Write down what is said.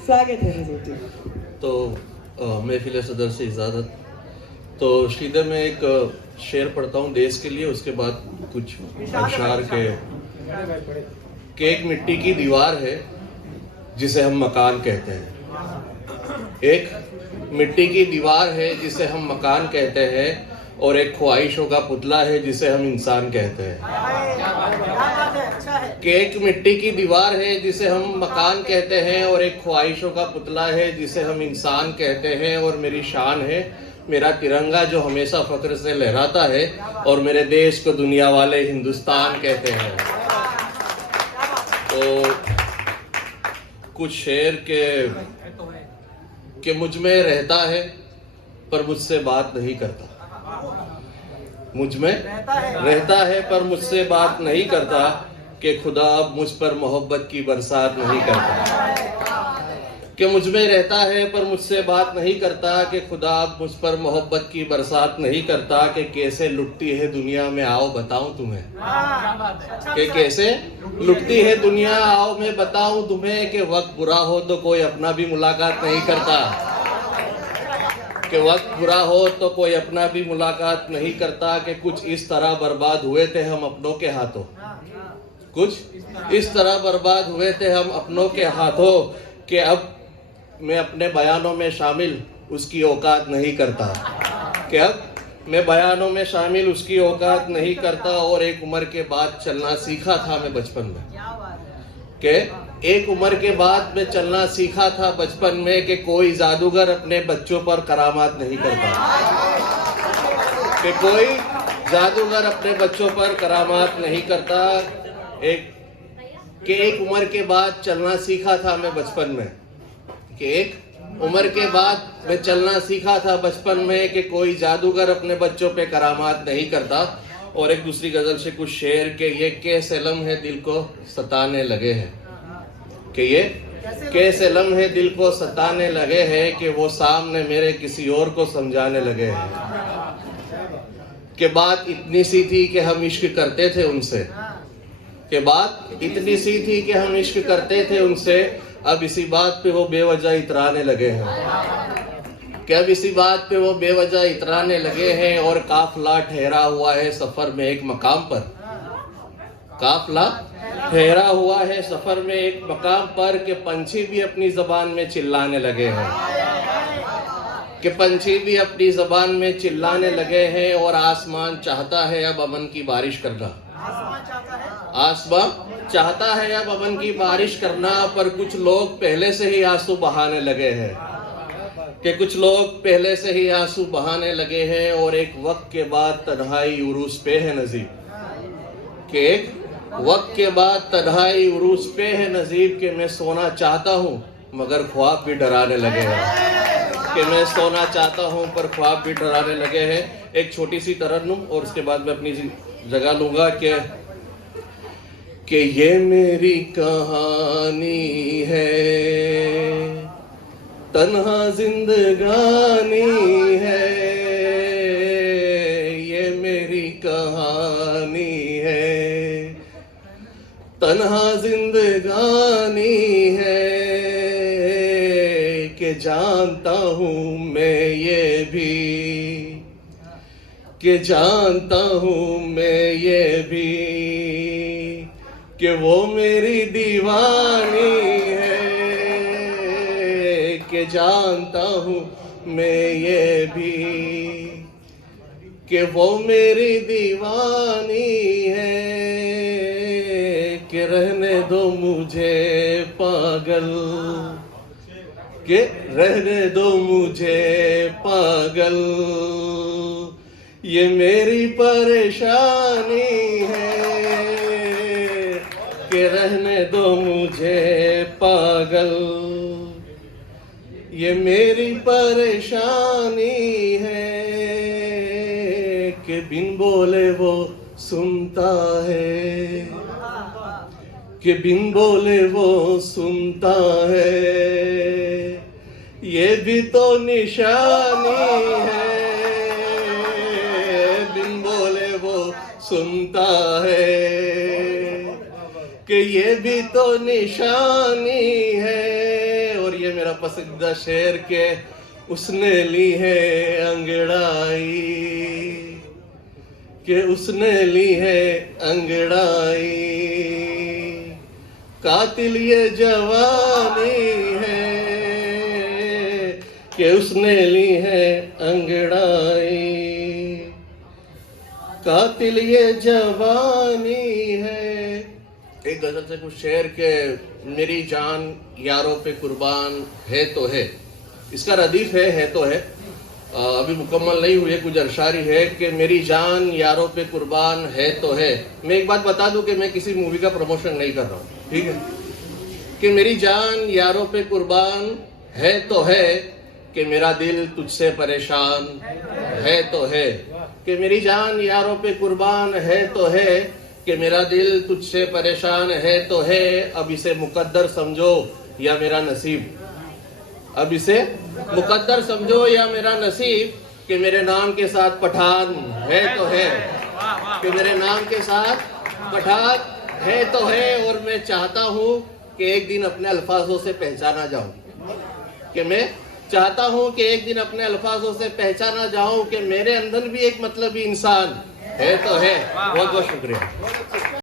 स्वागत है हजूर जी। तो महफिल सदर से इजाज़त। तो सीधे मैं एक शेर पढ़ता हूँ देश के लिए, उसके बाद कुछ अशार के एक मिट्टी की दीवार है जिसे हम मकान कहते हैं। एक मिट्टी की दीवार है जिसे हम मकान कहते हैं, और एक ख्वाहिशों का पुतला है जिसे हम इंसान कहते हैं। कि एक मिट्टी की दीवार है जिसे हम मकान कहते हैं, और एक ख्वाहिशों का पुतला है जिसे हम इंसान कहते हैं। और मेरी शान है मेरा तिरंगा जो हमेशा फख्र से लहराता है, और मेरे देश को दुनिया वाले हिंदुस्तान कहते हैं। तो कुछ शेर के मुझ में रहता है पर मुझसे बात नहीं करता, मुझ में रहता है पर मुझसे बात नहीं करता, कि खुदा अब मुझ पर मोहब्बत की बरसात नहीं करता। कि मुझ में रहता है पर मुझसे बात नहीं करता, कि खुदा अब मुझ पर मोहब्बत की बरसात नहीं करता। कि कैसे लुटती है दुनिया में आओ बताऊं तुम्हें, कि कैसे लुटती है दुनिया आओ मैं बताऊं तुम्हें। कि वक्त बुरा हो तो कोई अपना भी मुलाकात नहीं करता, कि वक्त बुरा हो तो कोई अपना भी मुलाकात नहीं करता। कि कुछ इस तरह बर्बाद हुए थे हम अपनों के हाथों, कुछ इस तरह बर्बाद हुए थे हम अपनों के हाथों, कि अब मैं अपने बयानों में शामिल उसकी औकात नहीं करता। कि अब मैं बयानों में शामिल उसकी औकात नहीं करता। और एक उम्र के बाद चलना सीखा था मैं बचपन में, कि एक उम्र के बाद मैं चलना सीखा था बचपन में, कि कोई जादूगर अपने बच्चों पर करामात नहीं करता। कि कोई जादूगर अपने बच्चों पर करामात नहीं करता। एक उम्र के बाद चलना सीखा था मैं बचपन में, कि एक उम्र के बाद मैं चलना सीखा था बचपन में, कि कोई जादूगर अपने बच्चों पे करामात नहीं करता। और एक दूसरी गजल से कुछ शेर के ये कैसे लम्हे दिल को सताने लगे हैं, कि ये कैसे लम्हे दिल को सताने लगे हैं, कि वो सामने मेरे किसी और को समझाने लगे हैं। कि बात इतनी सी थी कि हम इश्क करते थे उनसे, कि बात इतनी सी थी कि हम इश्क करते थे उनसे, अब इसी बात पे वो बेवजह इतराने लगे हैं। कि अब इसी बात पे वो बेवजह इतराने लगे हैं। और काफिला ठहरा हुआ है सफर में एक मकाम पर, काफिला ठहरा हुआ है सफर में एक मकाम पर, कि पंछी भी अपनी जबान में चिल्लाने लगे हैं। कि पंछी भी अपनी जबान में चिल्लाने लगे हैं। और आसमान चाहता है अब अमन की बारिश करना, आसमान चाहता है अब अमन की बारिश करना। पर कुछ लोग पहले से ही आंसू बहाने लगे हैं, कि कुछ लोग पहले से ही आंसू बहाने लगे हैं। और एक वक्त के बाद तन्हाई उरूस पे है नजीब, कि एक वक्त के बाद तन्हाई उरूस पे है नजीब। कि मैं सोना चाहता हूँ मगर ख्वाब भी डराने लगे हैं, कि मैं सोना चाहता हूँ पर ख्वाब भी डराने लगे हैं। एक छोटी सी तरन्नुम और उसके बाद मैं अपनी जगह लूंगा। कि ये मेरी कहानी है, तन्हा जिंदगानी है। ये मेरी कहानी है, तन्हा जिंदगानी है। कि जानता हूँ मैं ये भी, कि जानता हूँ मैं ये भी, कि वो मेरी दीवानी है। कि जानता हूँ मैं ये भी, कि वो मेरी दीवानी है। कि रहने दो मुझे पागल, कि रहने दो मुझे पागल, ये मेरी परेशानी है। कि रहने दो मुझे पागल, ये मेरी परेशानी है। कि बिन बोले वो सुनता है, कि बिन बोले वो सुनता है। ये भी तो निशानी है, बिन बोले वो सुनता है। कि ये भी तो निशानी है। और ये पसंदीदा शेर के उसने ली है अंगड़ाई, कि उसने ली है अंगड़ाई, कातिल ये जवानी है कि उसने ली है अंगड़ाई, कातिल ये जवानी है। एक गजल से कुछ शेर के मेरी जान यारों पे कुर्बान है तो है, इसका रदीफ है तो है, अभी मुकम्मल नहीं हुई है, कुछ अरशारी है कि मेरी जान यारों पे कुर्बान है तो है। मैं एक बात बता दूं कि मैं किसी मूवी का प्रमोशन नहीं कर रहा हूँ, ठीक है, कि मेरी जान यारों पे कुर्बान है तो है, कि मेरा दिल तुझसे परेशान है तो है, कि मेरी जान यारों पे कुर्बान है तो है, कि मेरा दिल तुझसे परेशान है तो है। अब इसे मुकद्दर समझो या मेरा नसीब, अब इसे मुकद्दर समझो या मेरा नसीब, कि मेरे नाम के साथ पठान है तो है, कि मेरे नाम के साथ पठान है तो है। और मैं चाहता हूँ कि एक दिन अपने अल्फाजों से पहचाना जाऊं, कि मैं चाहता हूँ कि एक दिन अपने अल्फाजों से पहचाना जाऊं कि मेरे अंदर भी एक मतलबी इंसान है तो है। बहुत बहुत शुक्रिया।